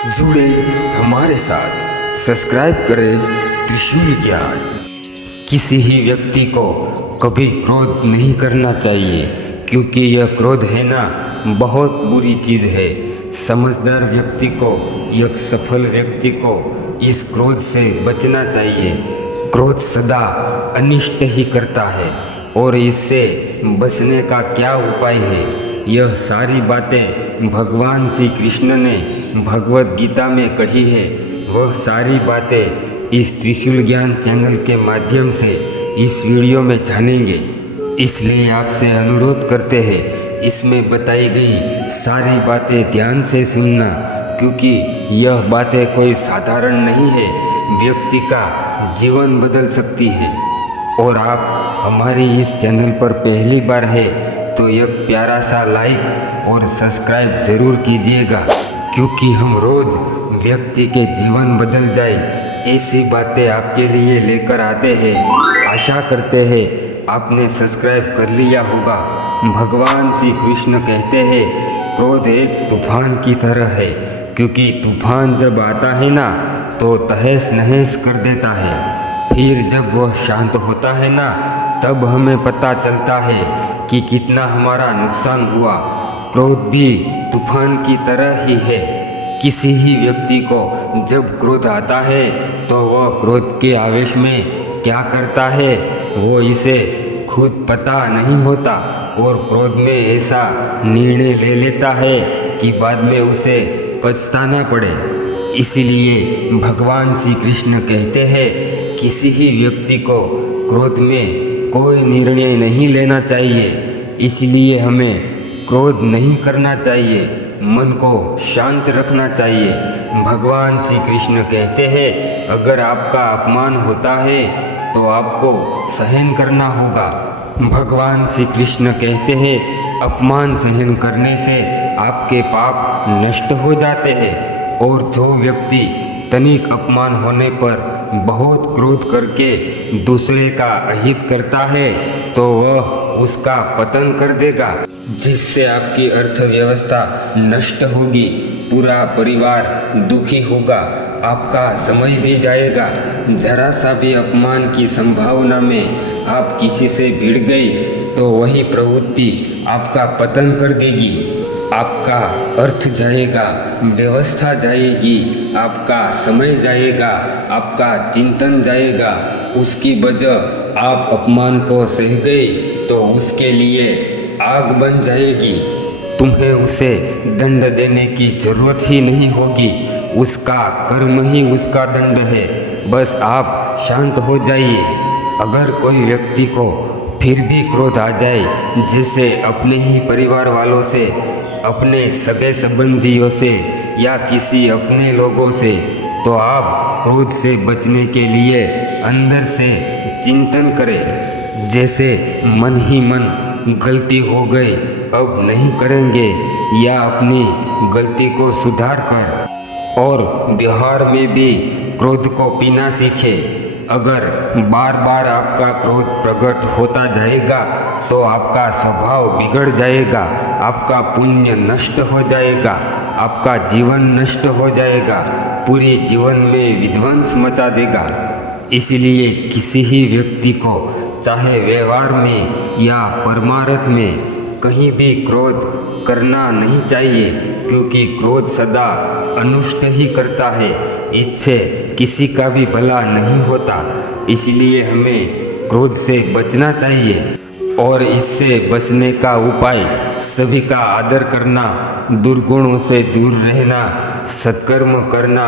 जुड़े हमारे साथ, सब्सक्राइब करें त्रिशूल ज्ञान। किसी ही व्यक्ति को कभी क्रोध नहीं करना चाहिए, क्योंकि यह क्रोध है ना, बहुत बुरी चीज़ है। समझदार व्यक्ति को, एक सफल व्यक्ति को इस क्रोध से बचना चाहिए। क्रोध सदा अनिष्ट ही करता है, और इससे बचने का क्या उपाय है, यह सारी बातें भगवान श्री कृष्ण ने भगवत गीता में कही है। वह सारी बातें इस त्रिशूल ज्ञान चैनल के माध्यम से इस वीडियो में जानेंगे। इसलिए आपसे अनुरोध करते हैं, इसमें बताई गई सारी बातें ध्यान से सुनना, क्योंकि यह बातें कोई साधारण नहीं है, व्यक्ति का जीवन बदल सकती है। और आप हमारी इस चैनल पर पहली बार है तो एक प्यारा सा लाइक और सब्सक्राइब जरूर कीजिएगा, क्योंकि हम रोज व्यक्ति के जीवन बदल जाए ऐसी बातें आपके लिए लेकर आते हैं। आशा करते हैं आपने सब्सक्राइब कर लिया होगा। भगवान श्री कृष्ण कहते हैं, क्रोध एक तूफान की तरह है, क्योंकि तूफान जब आता है ना तो तहस नहस कर देता है, फिर जब वह शांत होता है ना तब हमें पता चलता है कि कितना हमारा नुकसान हुआ। क्रोध भी तूफान की तरह ही है। किसी ही व्यक्ति को जब क्रोध आता है तो वह क्रोध के आवेश में क्या करता है वो इसे खुद पता नहीं होता, और क्रोध में ऐसा निर्णय ले लेता है कि बाद में उसे पछताना पड़े। इसीलिए भगवान श्री कृष्ण कहते हैं, किसी ही व्यक्ति को क्रोध में कोई निर्णय नहीं लेना चाहिए। इसलिए हमें क्रोध नहीं करना चाहिए, मन को शांत रखना चाहिए। भगवान श्री कृष्ण कहते हैं, अगर आपका अपमान होता है तो आपको सहन करना होगा। भगवान श्री कृष्ण कहते हैं, अपमान सहन करने से आपके पाप नष्ट हो जाते हैं। और जो व्यक्ति तनिक अपमान होने पर बहुत क्रोध करके दूसरे का अहित करता है तो वह उसका पतन कर देगा, जिससे आपकी अर्थव्यवस्था नष्ट होगी, पूरा परिवार दुखी होगा, आपका समय भी जाएगा। जरा सा भी अपमान की संभावना में आप किसी से भिड़ गई तो वही प्रवृत्ति आपका पतन कर देगी। आपका अर्थ जाएगा, व्यवस्था जाएगी, आपका समय जाएगा, आपका चिंतन जाएगा। उसकी वजह आप अपमान को सह गए तो उसके लिए आग बन जाएगी। तुम्हें उसे दंड देने की जरूरत ही नहीं होगी, उसका कर्म ही उसका दंड है। बस आप शांत हो जाइए। अगर कोई व्यक्ति को फिर भी क्रोध आ जाए, जैसे अपने ही परिवार वालों से, अपने सगे संबंधियों से या किसी अपने लोगों से, तो आप क्रोध से बचने के लिए अंदर से चिंतन करें, जैसे मन ही मन गलती हो गई अब नहीं करेंगे, या अपनी गलती को सुधार कर और व्यवहार में भी क्रोध को पीना सीखे। अगर बार बार आपका क्रोध प्रकट होता जाएगा तो आपका स्वभाव बिगड़ जाएगा, आपका पुण्य नष्ट हो जाएगा, आपका जीवन नष्ट हो जाएगा, पूरे जीवन में विध्वंस मचा देगा। इसलिए किसी ही व्यक्ति को, चाहे व्यवहार में या परमार्थ में, कहीं भी क्रोध करना नहीं चाहिए, क्योंकि क्रोध सदा अनिष्ट ही करता है, इससे किसी का भी भला नहीं होता। इसलिए हमें क्रोध से बचना चाहिए, और इससे बचने का उपाय सभी का आदर करना, दुर्गुणों से दूर रहना, सत्कर्म करना,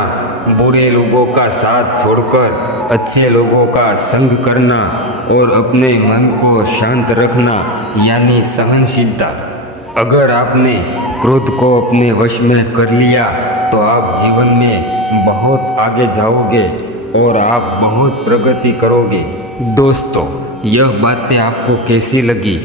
बुरे लोगों का साथ छोड़कर अच्छे लोगों का संग करना, और अपने मन को शांत रखना, यानी सहनशीलता। अगर आपने क्रोध को अपने वश में कर लिया तो आप जीवन में बहुत आगे जाओगे और आप बहुत प्रगति करोगे। दोस्तों, यह बातें आपको कैसी लगी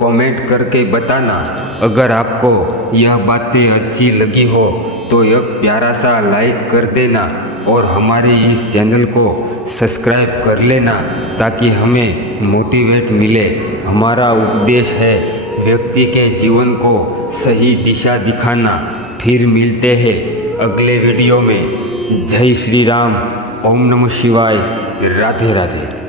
कमेंट करके बताना। अगर आपको यह बातें अच्छी लगी हो तो एक प्यारा सा लाइक कर देना, और हमारे इस चैनल को सब्सक्राइब कर लेना, ताकि हमें मोटिवेट मिले। हमारा उपदेश है व्यक्ति के जीवन को सही दिशा दिखाना। फिर मिलते हैं अगले वीडियो में। जय श्री राम, ओम नमः शिवाय, राधे राधे।